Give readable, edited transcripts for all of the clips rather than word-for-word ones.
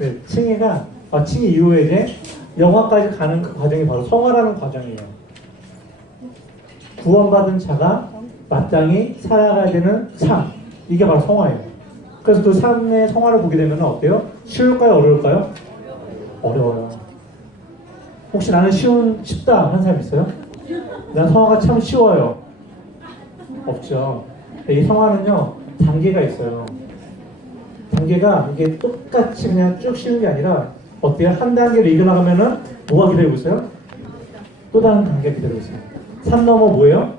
네, 칭의 이후에 이제 영화까지 가는 그 과정이 바로 성화라는 과정이에요. 구원받은 자가 마땅히 살아가야 되는 삶. 이게 바로 성화예요. 그래서 그 삶의 성화를 보게 되면 어때요? 쉬울까요? 어려울까요? 어려워요. 혹시 나는 쉽다 하는 사람 있어요? 난 성화가 참 쉬워요. 없죠. 이 성화는요, 단계가 있어요. 단계가 이게 똑같이 그냥 쭉 쉬는 게 아니라 어때요? 한 단계를 이겨나가면은 뭐가 기다리고 있어요? 또 다른 단계가 기다리고 있어요. 산 넘어 뭐예요?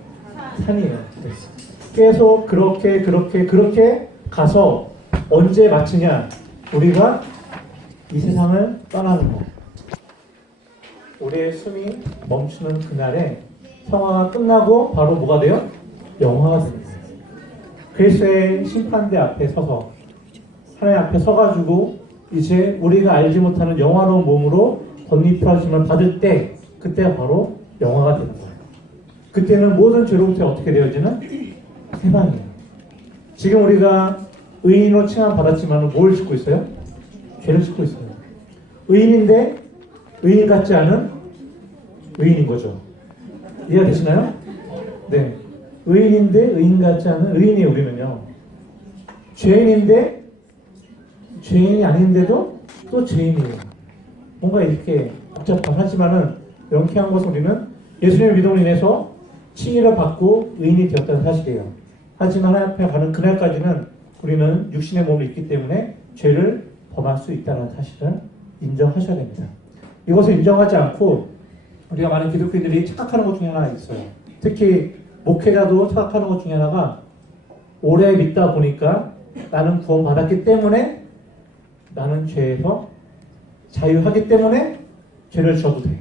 산이에요. 계속 그렇게 가서 언제 마치냐? 우리가 이 세상을 떠나는 거. 우리의 숨이 멈추는 그날에 성화가 끝나고 바로 뭐가 돼요? 영화가 됩니다. 그리스도의 심판대 앞에 서서 하나님 앞에 서가지고 이제 우리가 알지 못하는 영화로운 몸으로 덧입혀짐을 받을 때 그때가 바로 영화가 되는 거예요. 그때는 모든 죄로부터 어떻게 되어지는? 해방이에요. 지금 우리가 의인으로 칭함 받았지만 뭘 짓고 있어요? 죄를 짓고 있어요. 의인인데 의인 같지 않은 의인인 거죠. 이해가 되시나요? 네. 의인인데 의인 같지 않은 의인이에요. 우리는요. 죄인인데 죄인이 아닌데도 또 죄인이에요. 뭔가 이렇게 복잡하지만은 명쾌한 것은 우리는 예수님의 믿음으로 인해서 칭의를 받고 의인이 되었다는 사실이에요. 하지만 하나님 앞에 가는 그날까지는 우리는 육신의 몸이 있기 때문에 죄를 범할 수 있다는 사실을 인정하셔야 됩니다. 이것을 인정하지 않고 우리가 많은 기독교인들이 착각하는 것 중에 하나 있어요. 특히 목회자도 착각하는 것 중에 하나가 오래 믿다 보니까 나는 구원받았기 때문에 나는 죄에서 자유하기 때문에 죄를 져도 돼.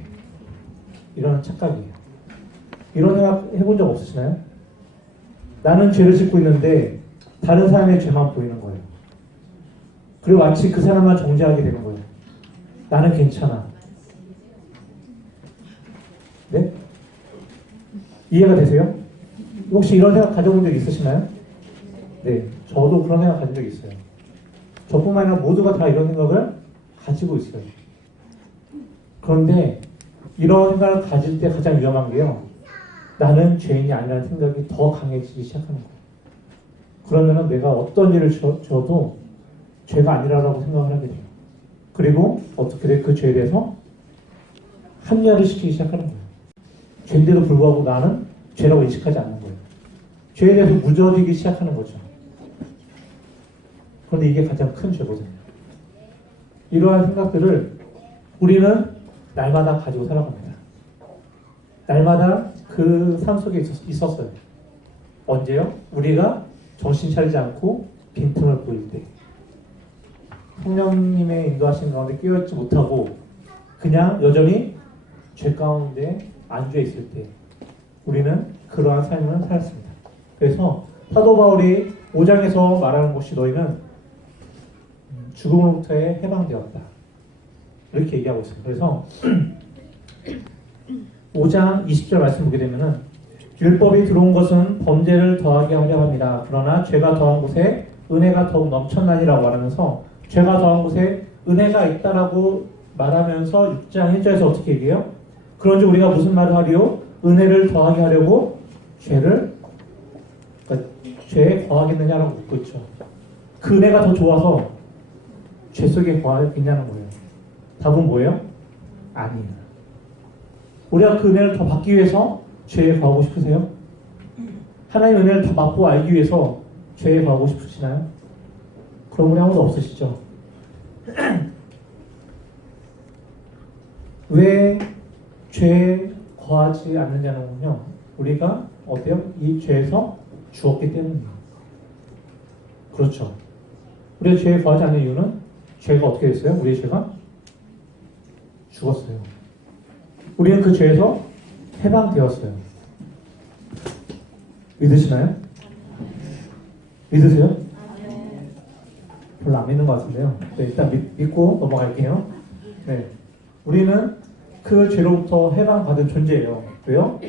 이런 착각이에요. 이런 생각 해본 적 없으시나요? 나는 죄를 짓고 있는데 다른 사람의 죄만 보이는 거예요. 그리고 마치 그 사람만 정죄하게 되는 거예요. 나는 괜찮아. 네? 이해가 되세요? 혹시 이런 생각 가져본 적 있으시나요? 네, 저도 그런 생각 가진 적 있어요. 저뿐만 아니라 모두가 다 이런 생각을 가지고 있어요. 그런데 이런 생각을 가질 때 가장 위험한 게요. 나는 죄인이 아니라는 생각이 더 강해지기 시작하는 거예요. 그러면 내가 어떤 일을 져도 죄가 아니라고 생각을 하게 돼요. 그리고 어떻게 돼? 그 죄에 대해서 합리화를 시키기 시작하는 거예요. 죄인데도 불구하고 나는 죄라고 인식하지 않는 거예요. 죄에 대해서 무뎌지기 시작하는 거죠. 그런데 이게 가장 큰 죄거든요. 이러한 생각들을 우리는 날마다 가지고 살아갑니다. 날마다 그 삶 속에 있었어요. 언제요? 우리가 정신 차리지 않고 빈틈을 보일 때. 성령님의 인도하신 가운데 깨어있지 못하고 그냥 여전히 죄 가운데 안주해 있을 때 우리는 그러한 삶을 살았습니다. 그래서 사도 바울이 5장에서 말하는 것이 너희는 죽음으로부터의 해방되었다. 이렇게 얘기하고 있어요. 그래서 5장 20절 말씀 보게 되면은 율법이 들어온 것은 범죄를 더하게 하려 함이라. 그러나 죄가 더한 곳에 은혜가 더욱 넘쳤나니라고 말하면서 죄가 더한 곳에 은혜가 있다라고 말하면서 6장 1절에서 어떻게 얘기해요? 그런지 우리가 무슨 말을 하리요? 은혜를 더하게 하려고 죄에 거하겠느냐라고 묻고 있죠. 그 은혜가 더 좋아서 죄 속에 거하겠냐는 거예요. 답은 뭐예요? 아니에요. 우리가 그 은혜를 더 받기 위해서 죄에 거하고 싶으세요? 하나님의 은혜를 더 맛보고 알기 위해서 죄에 거하고 싶으시나요? 그런 분이 아무도 없으시죠? 왜 죄에 거하지 않느냐는요, 우리가 어때요? 이 죄에서 죽었기 때문이에요. 그렇죠. 우리가 죄에 거하지 않는 이유는 죄가 어떻게 됐어요? 우리의 죄가 죽었어요. 우리는 그 죄에서 해방되었어요. 믿으시나요? 믿으세요? 별로 안 믿는 것 같은데요. 네, 일단 믿고 넘어갈게요. 네, 우리는 그 죄로부터 해방받은 존재예요. 왜요?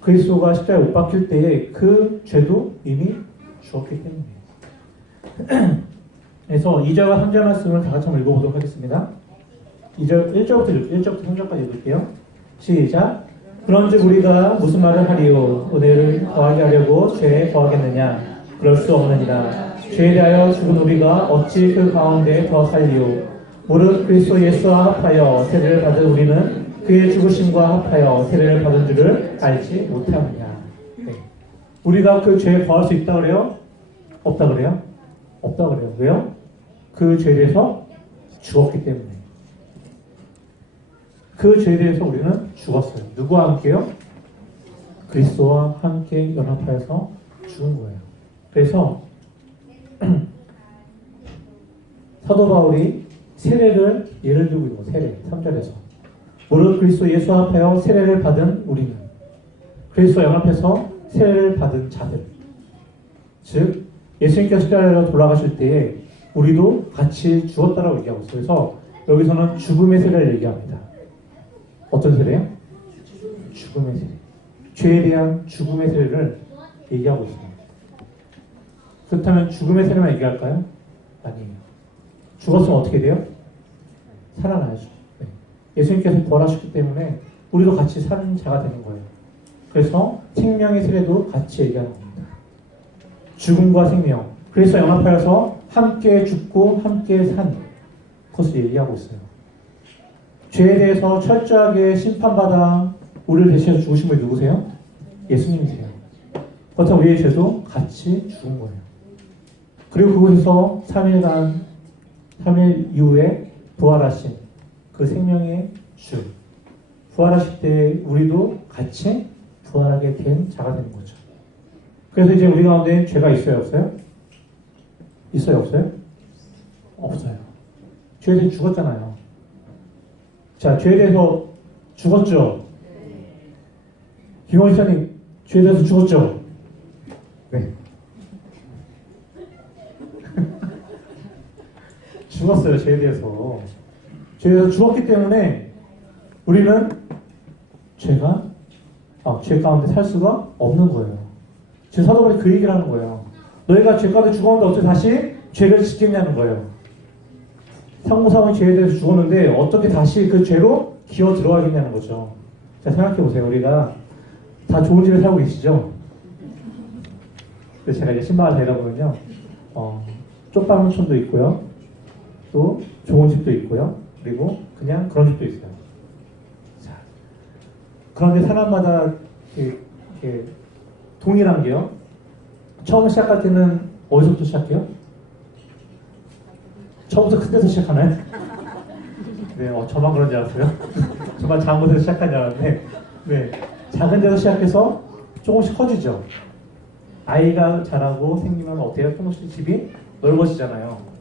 그리스도가 십자가에 못 박힐 때에 그 죄도 이미 죽었기 때문이에요. 그래서 2절과 3절 말씀을 다 같이 한번 읽어보도록 하겠습니다. 1절부터 3절까지 읽을게요. 시작. 그런즉 우리가 무슨 말을 하리요? 은혜를 더하게 하려고 죄에 더하겠느냐? 그럴 수 없느니라. 죄에 대하여 죽은 우리가 어찌 그 가운데 더 살리요? 무릇 그리스도 예수와 합하여 세례를 받은 우리는 그의 죽으심과 합하여 세례를 받은 줄을 알지 못하느냐. 네. 우리가 그 죄에 더할 수 있다 그래요? 없다 그래요? 없다 그래요. 왜요? 그 죄에 대해서 죽었기 때문에. 그 죄에 대해서 우리는 죽었어요. 누구와 함께요? 그리스도와 함께 연합하여서 죽은 거예요. 그래서 사도 바울이 세례를 예를 들고 있는 거, 세례 3절에서 무릇 그리스도 예수와 합하여 세례를 받은 우리는 그리스도와 연합해서 세례를 받은 자들, 즉 예수님께서 십자가로 돌아가실 때에 우리도 같이 죽었다라고 얘기하고 있어요. 그래서 여기서는 죽음의 세례를 얘기합니다. 어떤 세례요? 죽음의 세례. 죄에 대한 죽음의 세례를 얘기하고 있습니다. 그렇다면 죽음의 세례만 얘기할까요? 아니에요. 죽었으면 어떻게 돼요? 살아나야죠. 네. 예수님께서 부활하셨기 때문에 우리도 같이 사는 자가 되는 거예요. 그래서 생명의 세례도 같이 얘기하는 겁니다. 죽음과 생명. 그래서 연합하여서 함께 죽고 함께 산 것을 얘기하고 있어요. 죄에 대해서 철저하게 심판받아 우리를 대신해서 죽으신 분이 누구세요? 예수님이세요. 그렇다면 우리의 죄도 같이 죽은 거예요. 그리고 그곳에서 3일 이후에 부활하신 그 생명의 주, 부활하실 때 우리도 같이 부활하게 된 자가 되는 거죠. 그래서 이제 우리 가운데 죄가 있어요, 없어요? 있어요, 없어요? 없어요. 죄에 대해서 죽었잖아요. 자, 죄에 대해서 죽었죠? 김원 시장님, 죄에 대해서 죽었죠? 네. 죽었어요, 죄에 대해서. 죄에 대해서 죽었기 때문에 우리는 죄 가운데 살 수가 없는 거예요. 지금 사도 바울이 그 얘기를 하는 거예요. 너희가 죄 가운데 죽었는데 어떻게 다시 죄를 짓겠냐는 거예요. 상무상의 죄에 대해서 죽었는데 어떻게 다시 그 죄로 기어 들어가겠냐는 거죠. 자, 생각해보세요. 우리가 다 좋은 집에 살고 계시죠? 그래서 제가 이제 신방을 다니다 보면요. 쪽방촌도 있고요. 또 좋은 집도 있고요. 그리고 그냥 그런 집도 있어요. 자, 그런데 사람마다 동일한 게요. 처음 시작할 때는 어디서부터 시작해요? 처음부터 큰 데서 시작하나요? 네, 저만 그런 줄 알았어요. 저만 작은 곳에서 시작한 줄 알았는데, 네, 작은 데서 시작해서 조금씩 커지죠. 아이가 자라고 생기면 어때요? 조금씩 집이 넓어지잖아요.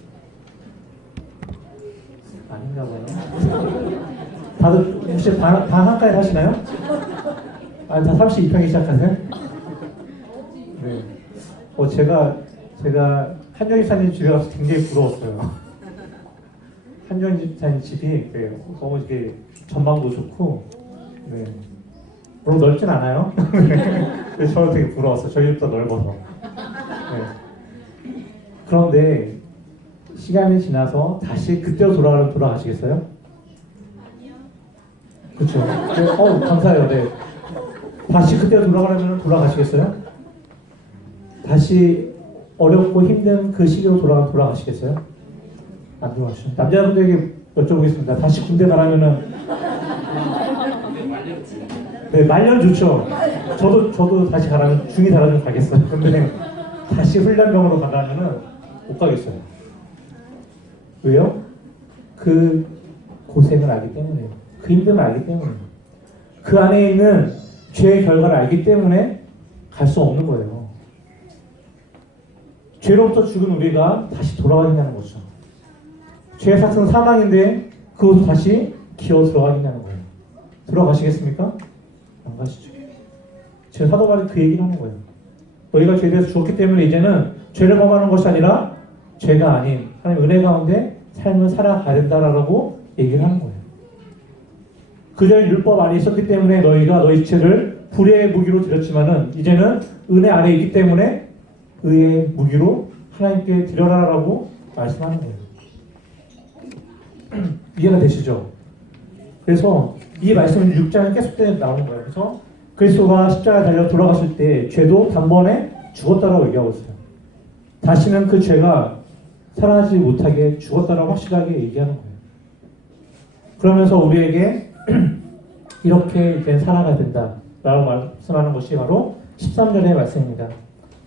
아닌가 봐요. 다들 혹시 방 한가에 사시나요? 다 32평에 시작하세요? 네. 제가 한정희 사님 집에 가서 굉장히 부러웠어요. 한정희 사님 집이 너무 이게 전망도 좋고, 네. 물론 넓진 않아요. 그래서 저는 되게 부러웠어요. 저희 집보다 넓어서. 네. 그런데 시간이 지나서 다시 그때로 돌아가시겠어요? 아니요. 그렇죠. 네, 감사해요. 네. 다시 그때로 돌아가려면 돌아가시겠어요? 다시 어렵고 힘든 그 시기로 돌아가시겠어요? 안 돌아가시죠. 남자분들에게 여쭤보겠습니다. 다시 군대 가라면은 네, 말년 좋죠. 저도 다시 가라면 중이 달아주면 가겠어요. 근데 다시 훈련병으로 가라면은 못 가겠어요. 왜요? 그 고생을 알기 때문에요. 그 힘듦을 알기 때문에요. 그 안에 있는 죄의 결과를 알기 때문에 갈 수 없는 거예요. 죄로부터 죽은 우리가 다시 돌아가겠냐는 거죠. 죄의 삭은 사망인데 그것도 다시 기어 들어가겠냐는 거예요. 들어가시겠습니까? 안 가시죠. 지금 사도 바울이 그 얘기를 하는 거예요. 너희가 죄에 대해서 죽었기 때문에 이제는 죄를 범하는 것이 아니라 죄가 아닌 하나님 은혜 가운데 삶을 살아가야 된다라고 얘기를 하는 거예요. 그전에 율법 안에 있었기 때문에 너희가 너희 죄를 불의의 무기로 드렸지만은 이제는 은혜 안에 있기 때문에 의의 무기로 하나님께 드려라라고 말씀하는 거예요. 이해가 되시죠? 그래서 이 말씀은 6장에 계속 나오는 거예요. 그래서 그리스도가 십자가에 달려 돌아갔을 때 죄도 단번에 죽었다라고 얘기하고 있어요. 다시는 그 죄가 살아나지 못하게 죽었다라고 확실하게 얘기하는 거예요. 그러면서 우리에게 이렇게 이제 살아가야 된다라고 말씀하는 것이 바로 13절의 말씀입니다.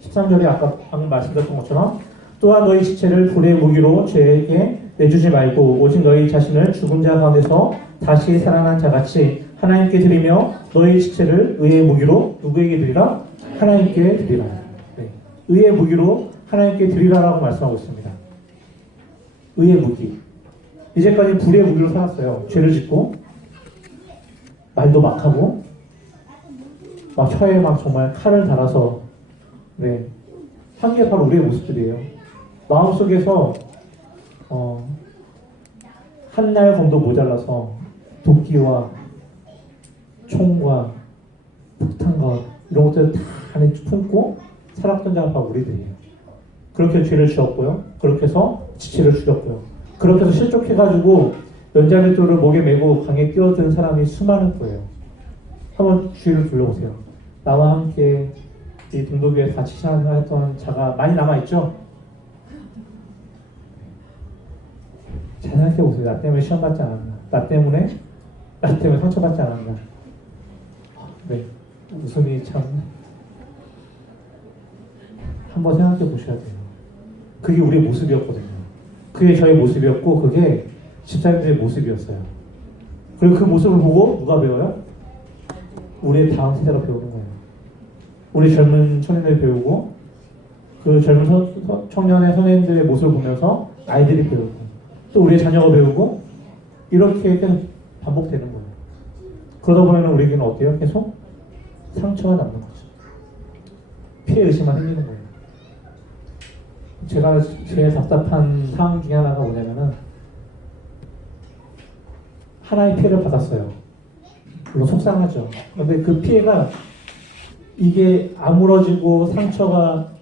13절에 아까 방금 말씀드렸던 것처럼 또한 너희 지체를 불의 무기로 죄에게 내주지 말고 오직 너희 자신을 죽은 자 가운데서 다시 살아난 자같이 하나님께 드리며 너희 지체를 의의 무기로 누구에게 드리라? 하나님께 드리라. 네. 의의 무기로 하나님께 드리라라고 말씀하고 있습니다. 의의 무기. 이제까지 불의 무기로 살았어요. 죄를 짓고 말도 막 하고 막 혀에 막 정말 칼을 달아서 네. 한 게 바로 우리의 모습들이에요. 마음속에서 한 날 검도 모자라서 도끼와 총과 폭탄과 이런 것들을 다 안에 품고 살았던 자가 바로 우리들이에요. 그렇게 죄를 지었고요. 그렇게 해서 지체를 죽였고요. 그렇게 해서 실족해가지고 연자맷돌을 목에 메고 강에 끼어든 사람이 수많을 거예요. 한번 주위를 둘러보세요. 나와 함께 이 동도교에 같이 신앙했던 자가 많이 남아있죠? 잘 생각해보세요. 나 때문에 시험받지 않았나? 나 때문에 상처받지 않았나? 네. 웃음이 참 한번 생각해 보셔야 돼요. 그게 우리의 모습이었거든요. 그게 저의 모습이었고 그게 집사님들의 모습이었어요. 그리고 그 모습을 보고 누가 배워요? 우리의 다음 세대가 배우는 거예요. 우리 젊은 청년들이 배우고 그 젊은 청년의 선생님들의 모습을 보면서 아이들이 배우고 또 우리의 자녀가 배우고 이렇게 계속 반복되는 거예요. 그러다 보면 우리에게는 어때요? 계속 상처가 남는 거죠. 피해 의식만 생기는 거예요. 제가 제일 답답한 상황 중에 하나가 뭐냐면은 하나의 피해를 받았어요. 물론 속상하죠. 그런데 그 피해가 이게 아물어지고 상처가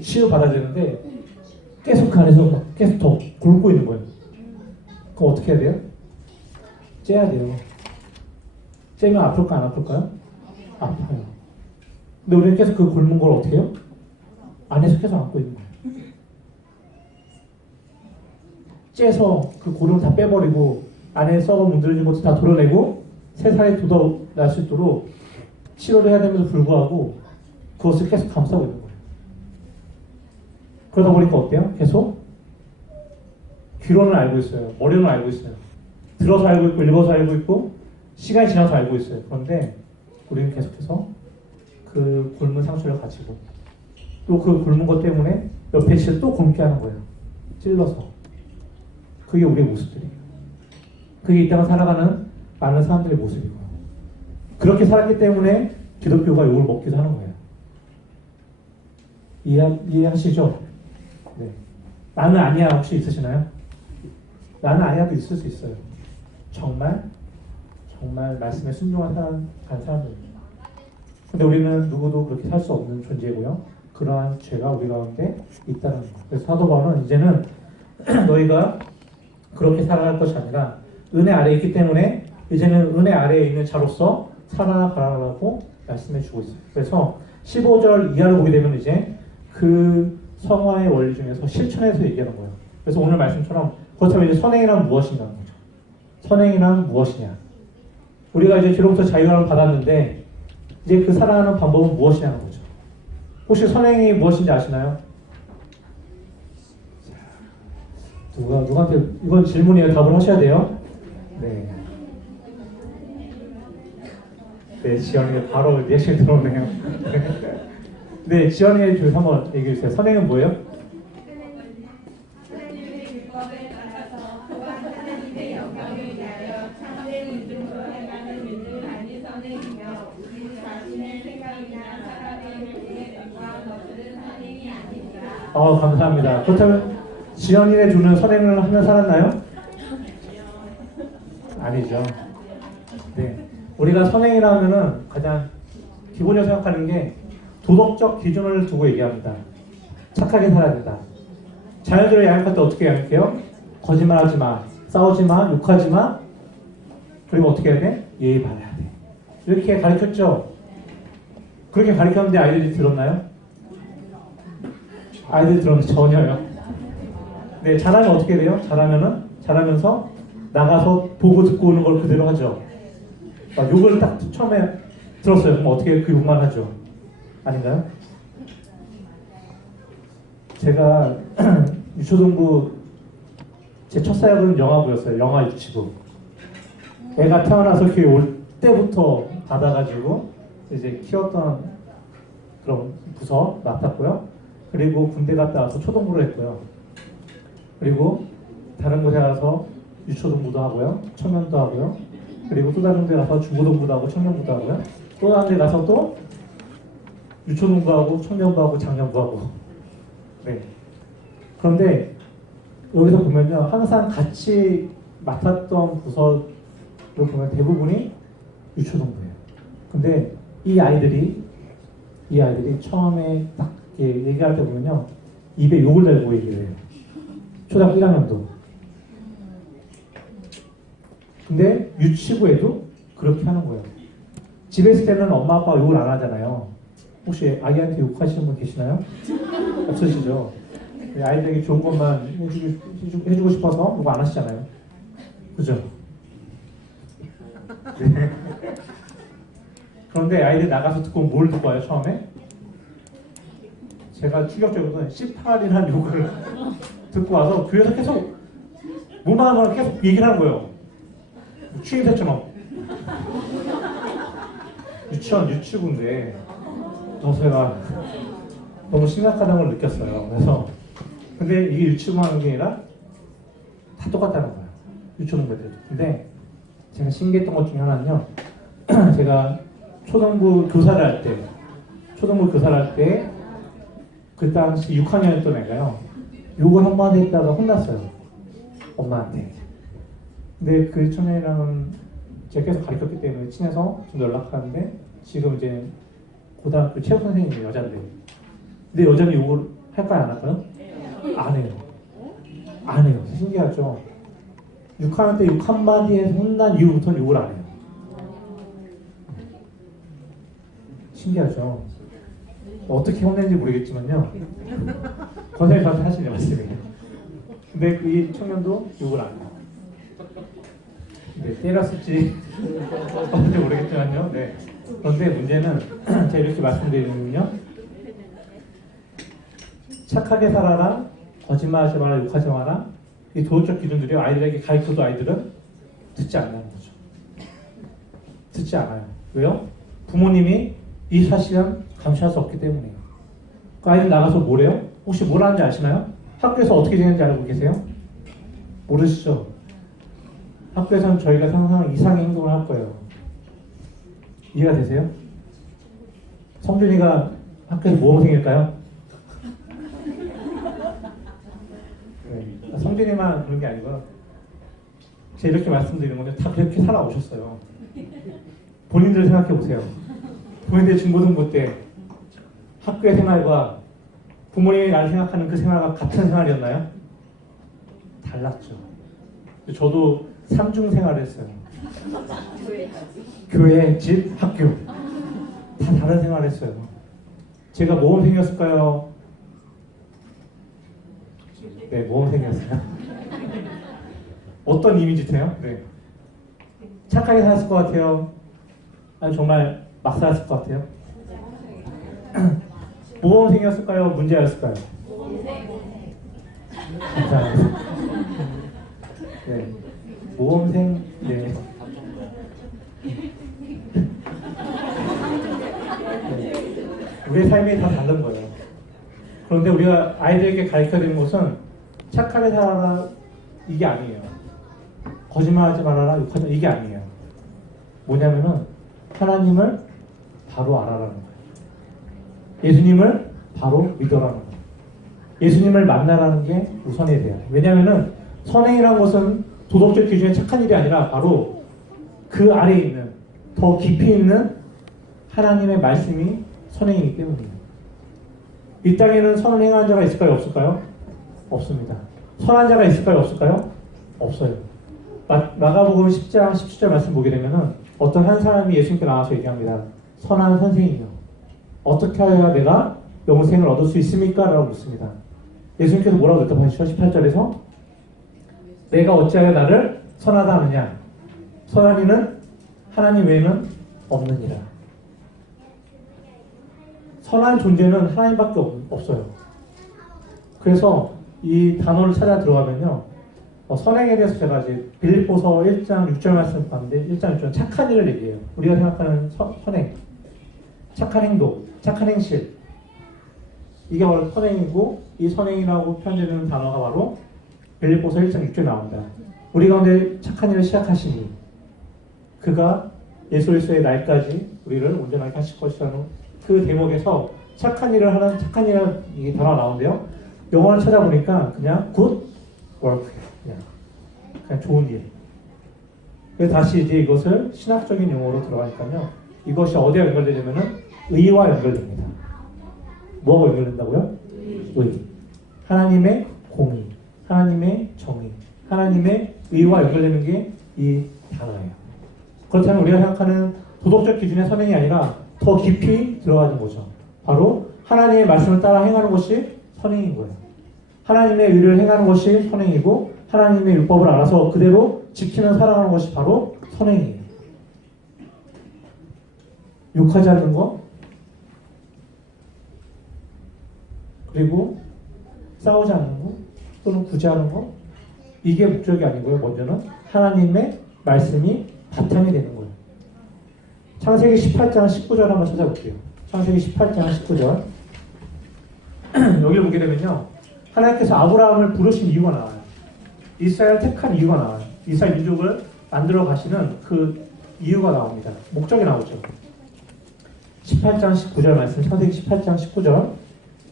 치유받아야 되는데 계속 그 안에서 계속 더 굴고 있는 거예요. 그럼 어떻게 해야 돼요? 째야 돼요. 째면 아플까 안 아플까요? 아파요. 근데 우리는 계속 그 굶은 걸 어떻게 해요? 안에서 계속 안고 있는 거예요. 째서 그 고름을 다 빼버리고 안에 썩어 문드러진 것도 다 도려내고 새 살이 돋아날 수 있도록 치료를 해야 됨에도 불구하고 그것을 계속 감싸고 있는 거예요. 그러다 보니까 어때요? 계속 귀로는 알고 있어요. 머리로는 알고 있어요. 들어서 알고 있고 읽어서 알고 있고 시간이 지나서 알고 있어요. 그런데 우리는 계속해서 그 굶은 상처를 가지고 또 그 굶은 것 때문에 옆에 진짜 또 굶게 하는 거예요. 찔러서. 그게 우리의 모습들이에요. 그게 이 땅을 살아가는 많은 사람들의 모습이고요. 그렇게 살았기 때문에 기독교가 욕을 먹기도 하는 거예요. 이해하시죠? 네. 나는 아니야 혹시 있으시나요? 나는 아니야도 있을 수 있어요. 정말 말씀에 순종한 사람들입니다. 근데 우리는 누구도 그렇게 살 수 없는 존재고요. 그러한 죄가 우리 가운데 있다는 거예요. 그래서 사도 바울은 이제는 너희가 그렇게 살아갈 것이 아니라 은혜 아래에 있기 때문에 이제는 은혜 아래에 있는 자로서 살아가라고 말씀해 주고 있어요. 그래서 15절 이하를 보게 되면 이제 그 성화의 원리 중에서 실천해서 얘기하는 거예요. 그래서 오늘 말씀처럼 그렇다면 이제 선행이란 무엇인가는 거죠. 선행이란 무엇이냐. 우리가 이제 죄로부터 자유함을 받았는데 이제 그 살아가는 방법은 무엇이냐는 거죠. 혹시 선행이 무엇인지 아시나요? 누구한테 이건 질문이에요. 답을 하셔야 돼요. 네. 네, 지연이가 바로 리액션 들어오네요. 네, 지연이의 줄 한번 얘기해 주세요. 선행은 뭐예요? 감사합니다. 그렇다면 지연이네 주는 선행을 하며 살았나요? 아니죠. 네, 우리가 선행이라 하면은 가장 기본적으로 생각하는 게 도덕적 기준을 두고 얘기합니다. 착하게 살아야 된다. 자녀들을 양육할 때 어떻게 양육해요? 거짓말하지 마, 싸우지 마, 욕하지 마. 그리고 어떻게 해야 돼? 예의 바라야 돼. 이렇게 가르쳤죠. 그렇게 가르쳤는데 아이들이 들었나요? 아이들이 들었는데 전혀요. 네, 잘하면 어떻게 돼요? 잘하면서 나가서 보고 듣고 오는 걸 그대로 하죠. 욕을 딱 처음에 들었어요. 그럼 어떻게 그 욕만 하죠? 아닌가요? 제가 유초등부 제 첫 사역은 영화부였어요. 영화 유치부. 애가 태어나서 교회 올 때부터 받아가지고 이제 키웠던 그런 부서 맡았고요. 그리고 군대 갔다 와서 초등부를 했고요. 그리고 다른 곳에 가서 유초등부도 하고요. 청년도 하고요. 그리고 또 다른 데 가서 중고등부도 하고 청년부도 하고요. 또 다른 데 가서 또 유초등부 하고 청년부 하고 장년부 하고. 네. 그런데 여기서 보면요. 항상 같이 맡았던 부서를 보면 대부분이 유초등부예요. 근데 이 아이들이 처음에 딱 얘기할 때 보면요. 입에 욕을 달고 얘기를 해요. 초등학교 1학년도. 근데 유치부에도 그렇게 하는 거예요. 집에 있을 때는 엄마 아빠가 욕을 안 하잖아요. 혹시 아기한테 욕하시는 분 계시나요? 없으시죠? 아이들에게 좋은 것만 해주고 싶어서 욕 안 하시잖아요. 그죠? 네. 그런데 아이들이 나가서 듣고 뭘 듣고 와요, 처음에? 제가 충격적으로는 18이라는 욕을 듣고 와서 교회에서 계속 뭐만 하면 계속 얘기를 하는 거예요. 취임새처럼. 유치부인데 제가 너무 심각하다는 걸 느꼈어요. 그래서 근데 이게 유치부 하는 게 아니라 다 똑같다는 거예요. 유치부인들. 근데 제가 신기했던 것 중에 하나는요. 제가 초등부 교사를 할 때 그 당시 6학년이었던 애가요. 욕을 한 번 했다가 혼났어요. 엄마한테. 근데 그 청년이랑은 제가 계속 가르쳤기 때문에 친해서 좀 연락하는데 지금 이제 고등학교 체육 선생님이 여잔데 근데 여전히 욕을 할까요 안 할까요? 안 해요. 신기하죠? 6학년 때 욕 한마디에 혼난 이후부터는 욕을 안 해요. 신기하죠? 어떻게 혼낸지 모르겠지만요. 권사님 저한테 하시는 말씀이에요. 근데 이 청년도 욕을 안 해요. 네, 때렸을지 어떤지 모르겠지만요. 네. 그런데 문제는 제가 이렇게 말씀드리면요. 착하게 살아라, 거짓말하지 마라, 욕하지 마라. 이 도덕적 기준들이 아이들에게 가르쳐도 아이들은 듣지 않는 거죠. 듣지 않아요. 왜요? 부모님이 이 사실은 감시할 수 없기 때문이에요. 그 아이들 나가서 뭐래요? 혹시 뭘 하는지 아시나요? 학교에서 어떻게 되는지 알고 계세요? 모르시죠? 학교에서는 저희가 항상 이상의 행동을 할 거예요. 이해가 되세요? 성준이가 학교에서 모범생일까요? 네. 성준이만 그런 게 아니고요. 제가 이렇게 말씀드리는 건데 다 그렇게 살아오셨어요. 본인들 생각해 보세요. 본인들 중고등부 때 학교의 생활과 부모님이 나를 생각하는 그 생활과 같은 생활이었나요? 달랐죠. 저도 삼중 생활을 했어요. 교회, 집, 학교 다 다른 생활을 했어요. 제가 모범생이었을까요? 네, 모범생이었어요. 어떤 이미지세요? 네. 착하게 살았을 것 같아요? 아니 정말 막 살았을 것 같아요? 모범생이었을까요? 문제였을까요? 감사합니다. 네. 모범생, 네. 우리의 삶이 다 다른 거예요. 그런데 우리가 아이들에게 가르쳐야 되는 것은 착하게 살아라 이게 아니에요. 거짓말하지 말아라 욕하지 이게 아니에요. 뭐냐면은 하나님을 바로 알아라는 거예요. 예수님을 바로 믿어라는 거예요. 예수님을 만나라는 게 우선이 돼요. 왜냐면은 선행이라는 것은 도덕적 기준에 착한 일이 아니라 바로 그 아래에 있는 더 깊이 있는 하나님의 말씀이 선행이기 때문이에요. 이 땅에는 선을 행하는 자가 있을까요? 없을까요? 없습니다. 선한 자가 있을까요? 없을까요? 없어요. 마가복음 10장 17절 말씀 보게 되면은 어떤 한 사람이 예수님께 나와서 얘기합니다. 선한 선생님이요, 어떻게 하여야 내가 영생을 얻을 수 있습니까? 라고 묻습니다. 예수님께서 뭐라고 대답하시죠? 18절에서 내가 어찌하여 나를 선하다 하느냐? 선한 이는 하나님 외에는 없느니라. 선한 존재는 하나님밖에 없어요. 그래서 이 단어를 찾아 들어가면요, 선행에 대해서 제가 이제 빌립보서 1장 6절 말씀 봤는데 1장 6절 착한 일을 얘기해요. 우리가 생각하는 선행, 착한 행동, 착한 행실, 이게 바로 선행이고, 이 선행이라고 표현되는 단어가 바로 빌립보서 1장 6절에 나옵니다. 우리 가운데 착한 일을 시작하시니 그가 예수 그리스도의 날까지 우리를 온전하게 하실 것이라는 그 대목에서 착한 일을 하는 착한 일이라는 이 단어가 나오는데요. 영어를 찾아보니까 그냥 good work, 그냥 좋은 일. 그래서 다시 이제 이것을 신학적인 용어로 들어가니까요, 이것이 어디에 연결되냐면은 의와 연결됩니다. 뭐하고 연결된다고요? 의. 하나님의 공의, 하나님의 정의, 하나님의 의와 연결되는 게 이 단어예요. 그렇다면 우리가 생각하는 도덕적 기준의 선행이 아니라 더 깊이 들어가는 거죠. 바로 하나님의 말씀을 따라 행하는 것이 선행인 거예요. 하나님의 의를 행하는 것이 선행이고, 하나님의 율법을 알아서 그대로 지키며 살아가는 것이 바로 선행이에요. 욕하지 않는 것, 그리고 싸우지 않는 것, 또는 구제하는 것, 이게 목적이 아니고요. 먼저는 하나님의 말씀이 바탕이 되는 거예요. 창세기 18장 19절 한번 찾아볼게요. 창세기 18장 19절. 여기를 보게 되면요, 하나님께서 아브라함을 부르신 이유가 나와요. 이스라엘을 택한 이유가 나와요. 이스라엘 민족을 만들어 가시는 그 이유가 나옵니다. 목적이 나오죠. 18장 19절 말씀, 창세기 18장 19절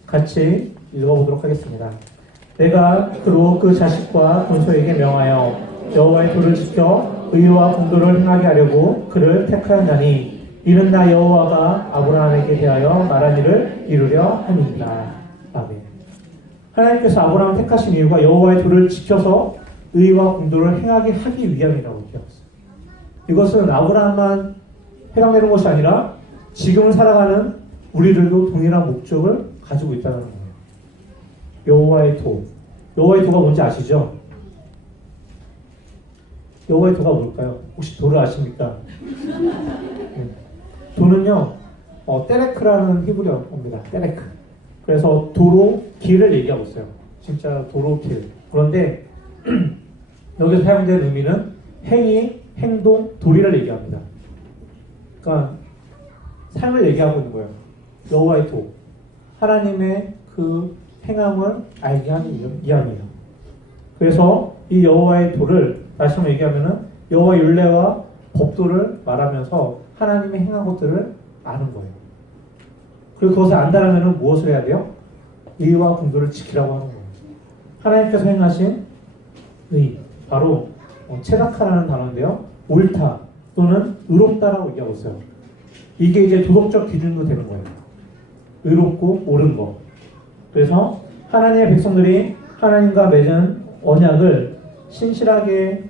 같이 읽어보도록 하겠습니다. 내가 그로 그 자식과 본소에게 명하여 여호와의 도를 지켜 의와 공도를 행하게 하려고 그를 택하였나니 이는 나 여호와가 아브라함에게 대하여 말한 일을 이루려 함이니라. 아멘. 하나님께서 아브라함을 택하신 이유가 여호와의 도를 지켜서 의와 공도를 행하게 하기 위함이라고 얘기했어요. 이것은 아브라함만 해당되는 것이 아니라 지금 살아가는 우리들도 동일한 목적을 가지고 있다는 거예요. 여호와의 도. 여호와의 도가 뭔지 아시죠? 여호와의 도가 뭘까요? 혹시 도를 아십니까? 도는요, 테레크라는 히브리어입니다. 테레크. 그래서 도로, 길을 얘기하고 있어요. 진짜 도로, 길. 그런데 여기서 사용된 의미는 행위, 행동, 도리를 얘기합니다. 그러니까 삶을 얘기하고 있는 거예요. 여호와의 도. 하나님의 그 행함을 알게 하는 이야기예요. 그래서 이 여호와의 도를 다시 한번 얘기하면은 여호와 율례와 법도를 말하면서 하나님의 행한 것들을 아는 거예요. 그리고 그것을 안다라면은 무엇을 해야 돼요? 의와 공도를 지키라고 하는 거예요. 하나님께서 행하신 의, 바로 체다카라는 단어인데요, 옳다 또는 의롭다라고 얘기하고 있어요. 이게 이제 도덕적 기준도 되는 거예요. 의롭고 옳은 거. 그래서 하나님의 백성들이 하나님과 맺은 언약을 신실하게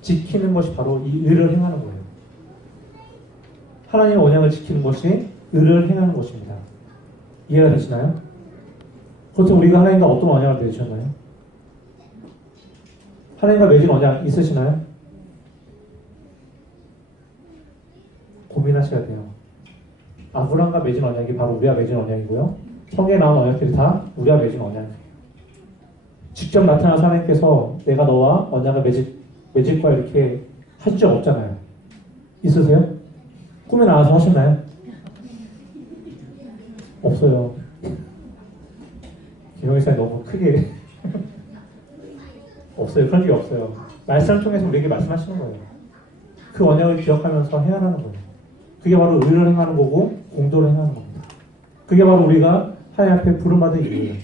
지키는 것이 바로 이 의를 행하는 거예요. 하나님의 언약을 지키는 것이 의를 행하는 것입니다. 이해가 되시나요? 그렇다면 우리가 하나님과 어떤 언약을 맺으셨나요? 하나님과 맺은 언약 있으시나요? 고민하셔야 돼요. 아브라함과 맺은 언약이 바로 우리와 맺은 언약이고요. 성경에 나온 언약들이 다 우리와 맺은 언약이에요. 직접 나타나서 하나님께서 내가 너와 언약을 맺을 거야 이렇게 하신 적 없잖아요. 있으세요? 꿈에 나와서 하셨나요? 없어요. 김영희사님 너무 크게 없어요. 그런 적이 없어요. 말씀을 통해서 우리에게 말씀하시는 거예요. 그 언약을 기억하면서 행하는 거예요. 그게 바로 의를 행하는 거고 공도를 행하는 겁니다. 그게 바로 우리가 하나님 앞에 부름받은 일이에요.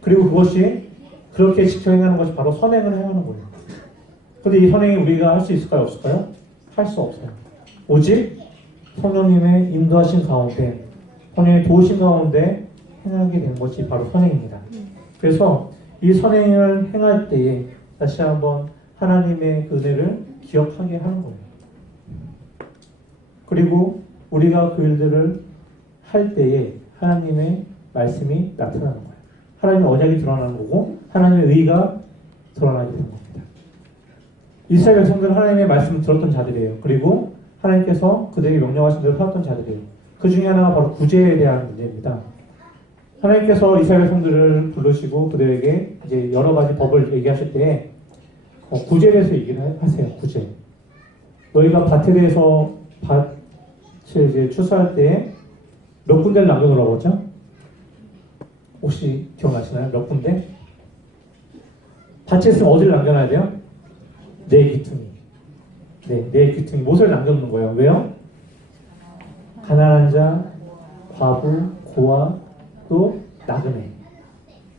그리고 그것이 그렇게 지켜 행하는 것이 바로 선행을 행하는 거예요. 그런데 이 선행이 우리가 할 수 있을까요? 없을까요? 할 수 없어요. 오직 성령님의 인도하신 가운데, 성령의 도우신 가운데 행하게 된 것이 바로 선행입니다. 그래서 이 선행을 행할 때에 다시 한번 하나님의 은혜를 기억하게 하는 거예요. 그리고 우리가 그 일들을 할 때에 하나님의 말씀이 나타나는 거예요. 하나님의 언약이 드러나는 거고 하나님의 의가 드러나게 되는 겁니다. 이스라엘 백성들은 하나님의 말씀을 들었던 자들이에요. 그리고 하나님께서 그들에게 명령하신 대로 살았던 자들이에요. 그 중에 하나가 바로 구제에 대한 문제입니다. 하나님께서 이스라엘 백성들을 부르시고 그들에게 이제 여러 가지 법을 얘기하실 때 구제에 대해서 얘기를 하세요. 구제. 너희가 밭에 대해서 밭을 이제 추수할 때 몇 군데를 남겨놓으라고 하죠? 혹시 기억나시나요? 몇 군데? 밭에 있으면 어디를 남겨놔야 돼요? 네 귀퉁이. 네 귀퉁이. 못을 남겨놓는 거예요. 왜요? 가난한 자, 과부, 고아, 또 나그네.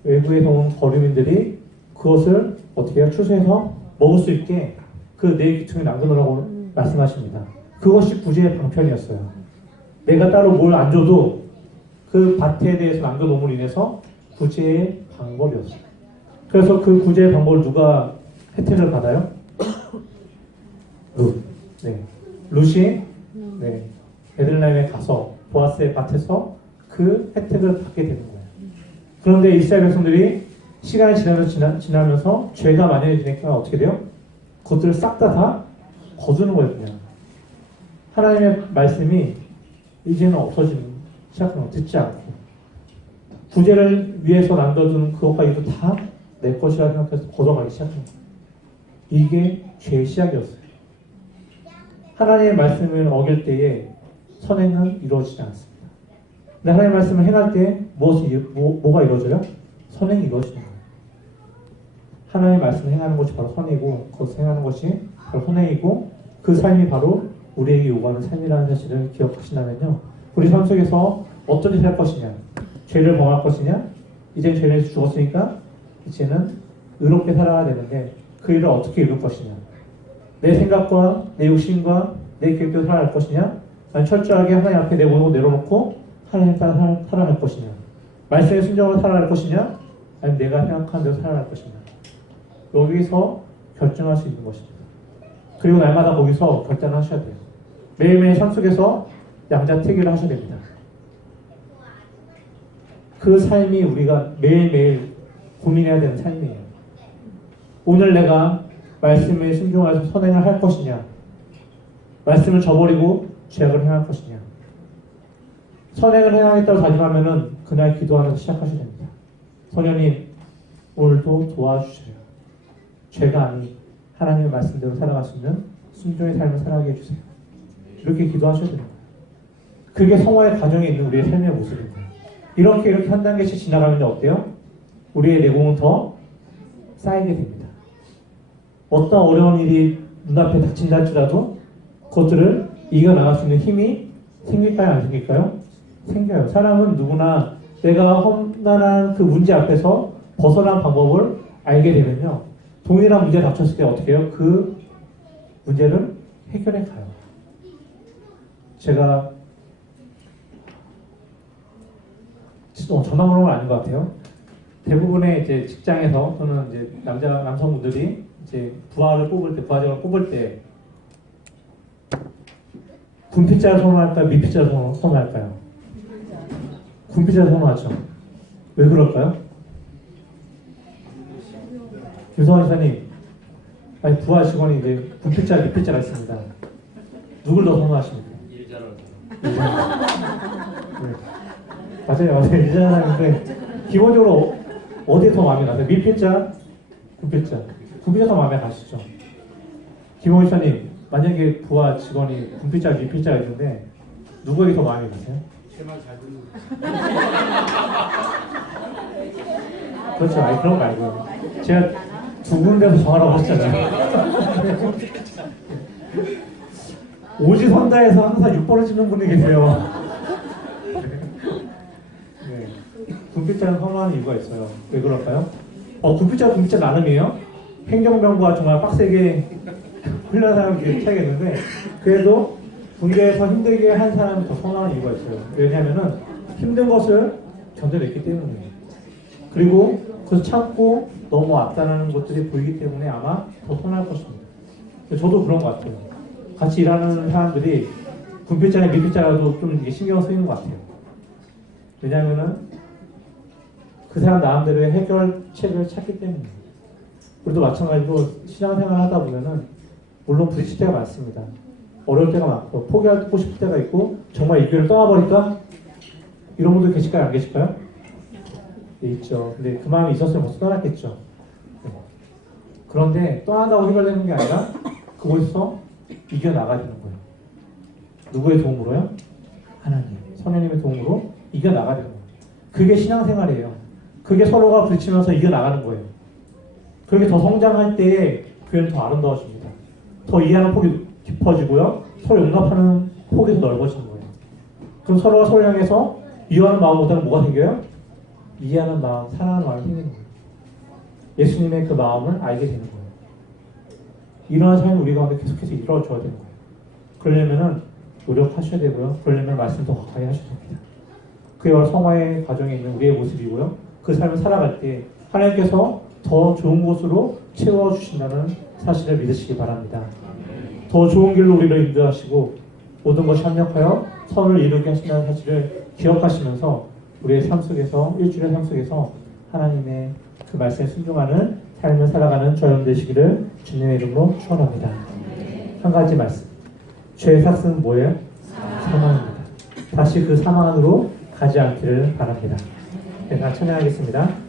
외부에서 온 거류민들이 그것을 어떻게 해요? 추수해서 먹을 수 있게 그 네 귀퉁이 남겨놓으라고 말씀하십니다. 그것이 구제의 방편이었어요. 내가 따로 뭘 안 줘도 그 밭에 대해서 남겨놓음으로 인해서 구제의 방법이었어요. 그래서 그 구제의 방법을 누가 혜택을 받아요? 룻. 네. 룻이 베들레헴에 가서 보아스의 밭에서 그 혜택을 받게 되는 거예요. 그런데 이스라엘 백성들이 시간이 지나면서 죄가 만연해지니까 어떻게 돼요? 그것들을 싹 다 거두는 거예요. 그냥 하나님의 말씀이 이제는 없어지는 시작하는 거 듣지 않고 구제를 위해서 남겨둔 그것까지도 다 내 것이라 생각해서 걷어가기 시작합니다. 이게 죄의 시작이었어요. 하나님의 말씀을 어길 때에 선행은 이루어지지 않습니다. 근데 하나님의 말씀을 행할 때 뭐가 이루어져요? 선행이 이루어지는 거예요. 하나님의 말씀을 행하는 것이 바로 선이고 그것을 행하는 것이 바로 선행이고 그 삶이 바로 우리에게 요구하는 삶이라는 사실을 기억하신다면요. 우리 삶 속에서 어떤 일을 할 것이냐, 죄를 범할 것이냐, 이제 죄를 죽었으니까 이제는 의롭게 살아야 되는데 그 일을 어떻게 이룰 것이냐, 내 생각과 내 욕심과 내 계획대로 살아갈 것이냐, 아니면 철저하게 하나님 앞에 내 모든 걸 내려놓고 하나님 따라 살아갈 것이냐, 말씀에 순종하고 살아갈 것이냐, 아니면 내가 생각하는 대로 살아갈 것이냐, 여기서 결정할 수 있는 것입니다. 그리고 날마다 거기서 결단을 하셔야 돼요. 매일매일 삶 속에서 양자택일을 하셔야 됩니다. 그 삶이 우리가 매일매일 고민해야 되는 삶이에요. 오늘 내가 말씀에 순종해서 선행을 할 것이냐, 말씀을 저버리고 죄악을 행할 것이냐. 선행을 행하겠다고 다짐하면은 그날 기도하면서 시작하셔야 됩니다. 성령님, 오늘도 도와주세요. 죄가 아닌 하나님의 말씀대로 살아갈 수 있는 순종의 삶을 살아가게 해주세요. 이렇게 기도하셔야 됩니다. 그게 성화의 과정에 있는 우리의 삶의 모습입니다. 이렇게 한 단계씩 지나가면 어때요? 우리의 내공은 더 쌓이게 됩니다. 어떤 어려운 일이 눈앞에 닥친다 할지라도 그것들을 이겨나갈 수 있는 힘이 생길까요? 안 생길까요? 생겨요. 사람은 누구나 내가 험난한 그 문제 앞에서 벗어난 방법을 알게 되면요. 동일한 문제에 닥쳤을 때 어떻게 해요? 그 문제를 해결해 가요. 제가 저만 그런 건 아닌 것 같아요. 대부분의 이제 직장에서 또는 이제 남성분들이 이제 부하직원을 뽑을 때 군필자를 선호할까요? 미필자를 선호할까요? 군필자를 선호하죠. 왜 그럴까요? 김성환 이사님, 아니 부하 직원이 이제 군필자, 미필자가 있습니다. 누굴 더 선호하십니까? 일자를. 네. 맞아요. 일자라는데 기본적으로 어디에 더 마음에 가세요? 미필자, 군필자. 군필자 더 마음에 가시죠. 김홍희 이사님, 만약에 부하 직원이 군필자, 미필자가 있는데 누구에게 더 마음에 가세요? 제 말 잘 듣는 그렇죠. 아니 그런 거 말고요. 제가 두 군데서 정하라고 하셨잖아요. 오지선다에서 항상 6번을 찍는 분이 계세요. 네. 군필자는 선호하는 이유가 있어요. 왜 그럴까요? 군필자 나름이에요. 행정병과 정말 빡세게 훈련한 사람이 차이겠는데 그래도 군대에서 힘들게 한 사람을 더 선호하는 이유가 있어요. 왜냐하면 힘든 것을 견뎌냈기 때문이에요. 그리고 그 참고 너무 앞다는 것들이 보이기 때문에 아마 더 선할 것입니다. 저도 그런 것 같아요. 같이 일하는 사람들이 분필자나 밀필자라도 좀 이게 신경 쓰이는 것 같아요. 왜냐하면은 그 사람 나름대로의 해결책을 찾기 때문에. 우리도 마찬가지로 신앙생활 하다 보면은 물론 부딪힐 때가 많습니다. 어려울 때가 많고 포기하고 싶을 때가 있고 정말 이 교회를 떠나버릴까? 이런 분들 계실까요? 안 계실까요? 네, 있죠. 근데 그 마음이 있었으면 벌써 떠났겠죠. 네. 그런데 떠난다고 해결되는 게 아니라 그곳에서 이겨나가야 되는 거예요. 누구의 도움으로요? 하나님, 성령님의 도움으로 이겨나가야 되는 거예요. 그게 신앙생활이에요. 그게 서로가 부딪히면서 이겨나가는 거예요. 그렇게 더 성장할 때에 교회는 더 아름다워집니다. 더 이해하는 폭이 깊어지고요. 서로 용납하는 폭이 더 넓어지는 거예요. 그럼 서로가 서로 향해서 미워하는 마음보다는 뭐가 생겨요? 이해하는 마음, 사랑하는 마음이 생기는 거예요. 예수님의 그 마음을 알게 되는 거예요. 이러한 삶이 우리 가운데 계속해서 이루어져야 되는 거예요. 그러려면은 노력하셔야 되고요. 그러려면 말씀 더 가까이 하셔야 됩니다. 그게 바로 성화의 과정에 있는 우리의 모습이고요. 그 삶을 살아갈 때 하나님께서 더 좋은 곳으로 채워주신다는 사실을 믿으시기 바랍니다. 더 좋은 길로 우리를 인도하시고 모든 것이 합력하여 선을 이루게 하신다는 사실을 기억하시면서 우리의 삶 속에서 일주일의 삶 속에서 하나님의 그 말씀에 순종하는 삶을 살아가는 저여러분 되시기를 주님의 이름으로 축원합니다. 한 가지 말씀. 죄의 삭은 뭐예요? 사망입니다. 다시 그 사망 안으로 가지 않기를 바랍니다. 네, 다 찬양하겠습니다.